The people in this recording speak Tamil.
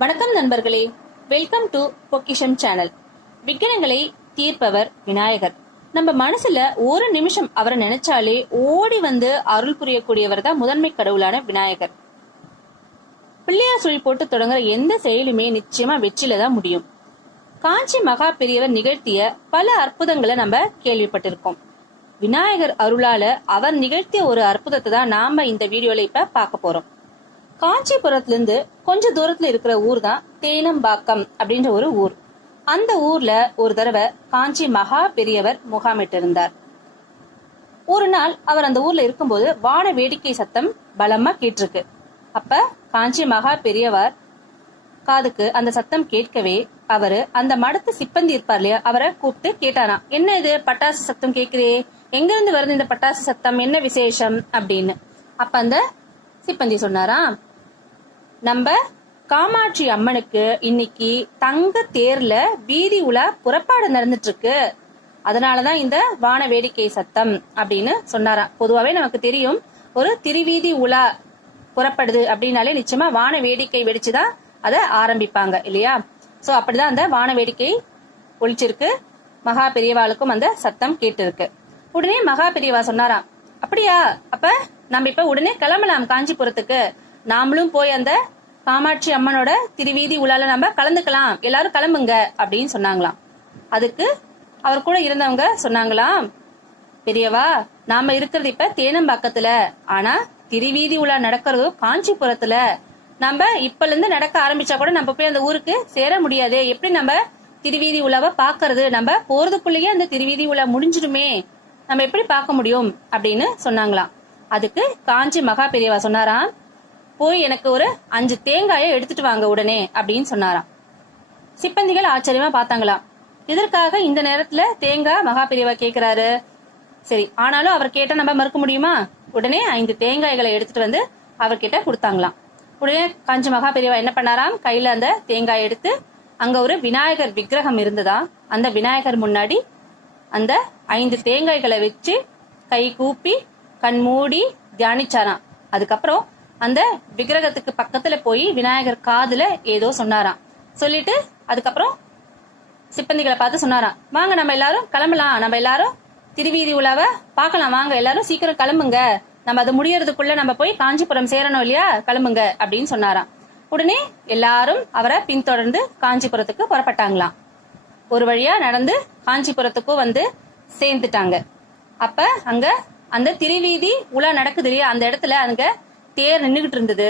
வணக்கம் நண்பர்களே, வெல்கம் டு பொக்கிஷம் சேனல். விக்னங்களை தீர்ப்பவர் விநாயகர். நம்ம மனசுல ஒரு நிமிஷம் அவரை நினைச்சாலே ஓடி வந்து அருள் புரியக்கூடியவர் தான் முதன்மை கடவுளான விநாயகர். பிள்ளையார் சொல்லி போட்டு தொடங்குற எந்த செயலுமே நிச்சயமா வெற்றில தான் முடியும். காஞ்சி மகா பெரியவர் நிகழ்த்திய பல அற்புதங்களை நம்ம கேள்விப்பட்டிருக்கோம். விநாயகர் அருளால அவர் நிகழ்த்திய ஒரு அற்புதத்தை தான் நாம இந்த வீடியோல இப்ப பார்க்க போறோம். காஞ்சிபுரத்துல இருந்து கொஞ்ச தூரத்துல இருக்கிற ஊர் தான் தேனம்பாக்கம் அப்படின்ற ஒரு ஊர். அந்த ஊர்ல ஒரு தடவை காஞ்சி மகா பெரியவர் முகாமிட்டு இருந்தார். ஒரு நாள் அவர் அந்த ஊர்ல இருக்கும்போது வான வேடிக்கை சத்தம் பலமா கேட்டிருக்கு. அப்ப காஞ்சி மகா பெரியவர் காதுக்கு அந்த சத்தம் கேட்கவே அவரு அந்த மடத்து சிப்பந்தி இருப்பார் இல்லையா, அவரை கூப்பிட்டு கேட்டாராம், என்ன இது பட்டாசு சத்தம் கேக்குறே, எங்க இருந்து வருது இந்த பட்டாசு சத்தம், என்ன விசேஷம் அப்படின்னு. அப்ப அந்த சிப்பந்தி சொன்னாராம், நம்ம காமாட்சி அம்மனுக்கு இன்னைக்கு தங்க தேர்ல வீதி உலா புறப்பாடு நடந்துட்டு இருக்கு, அதனாலதான் இந்த வான வேடிக்கை சத்தம் அப்படின்னு சொன்னாராம். பொதுவாவே நமக்கு தெரியும், ஒரு திருவீதி உலா புறப்படுது அப்படின்னாலே நிச்சயமா வான வேடிக்கை வெடிச்சுதான் அதை ஆரம்பிப்பாங்க இல்லையா. சோ அப்படிதான் அந்த வான வேடிக்கை ஒழிச்சிருக்கு. மகா பெரியவாளுக்கும் அந்த சத்தம் கேட்டு இருக்கு. உடனே மகா பெரியவா சொன்னாராம், அப்படியா, அப்ப நம்ம இப்ப உடனே கிளம்பலாம் காஞ்சிபுரத்துக்கு, நாமளும் போய் அந்த காமாட்சி அம்மனோட திருவீதி உலால நம்ம கலந்துக்கலாம், எல்லாரும் கிளம்புங்க அப்படின்னு சொன்னாங்களாம். அதுக்கு அவர் கூட இருந்தவங்க சொன்னாங்களாம், பெரியவா, நாம இருக்கிறது இப்ப தேனம்பாக்கத்துல, ஆனா திருவீதி உலா நடக்கிறதும் காஞ்சிபுரத்துல. நம்ம இப்பல இருந்து நடக்க ஆரம்பிச்சா கூட நம்ம போய் அந்த ஊருக்கு சேர முடியாது, எப்படி நம்ம திருவீதி உலாவை பாக்குறது, நம்ம போறதுக்குள்ளேயே அந்த திருவீதி உலா முடிஞ்சிடுமே, நம்ம எப்படி பார்க்க முடியும் அப்படின்னு சொன்னாங்களாம். அதுக்கு காஞ்சி மகா பெரியவா சொன்னாராம், போய் எனக்கு ஒரு 5 தேங்காயை எடுத்துட்டு வாங்க உடனே அப்படின்னு சொன்னாராம். சிப்பந்திகள் ஆச்சரியமா பார்த்தாங்களாம், இதற்காக இந்த நேரத்துல தேங்காய் மகா பெரியவா கேக்குறாரு, சரி ஆனாலும் அவர் கேட்டா நம்ம மறுக்க முடியுமா. உடனே 5 தேங்காய்களை எடுத்துட்டு வந்து அவர்கிட்ட கொடுத்தாங்களாம். உடனே காஞ்சி மகா பெரியவா என்ன பண்ணாராம், கையில அந்த தேங்காய் எடுத்து அங்க ஒரு விநாயகர் விக்கிரகம் இருந்ததா, அந்த விநாயகர் முன்னாடி அந்த 5 தேங்காய்களை வச்சு கை கூப்பி கண் மூடி தியானிச்சாராம். அதுக்கப்புறம் அந்த விக்கிரகத்துக்கு பக்கத்துல போய் விநாயகர் காதுல ஏதோ சொன்னாராம். சொல்லிட்டு அதுக்கப்புறம் சிப்பந்திகளை பார்த்து சொன்னாராம், வாங்க நம்ம எல்லாரும் கிளம்பலாம், நம்ம எல்லாரும் திருவீதி உலாவை பார்க்கலாம், வாங்க எல்லாரும் சீக்கிரம் கிளம்புங்க, நம்ம அது முடியறதுக்குள்ள நம்ம போய் காஞ்சிபுரம் சேரணும் இல்லையா, கிளம்புங்க அப்படின்னு சொன்னாராம். உடனே எல்லாரும் அவரை பின்தொடர்ந்து காஞ்சிபுரத்துக்கு புறப்பட்டாங்களாம். ஒரு வழியா நடந்து காஞ்சிபுரத்துக்கும் வந்து சேர்ந்துட்டாங்க. அப்ப அங்க அந்த திருவீதி உலா நடக்குது இல்லையா, அந்த இடத்துல அங்க தேர் நின்றுகிட்டு இருந்தது.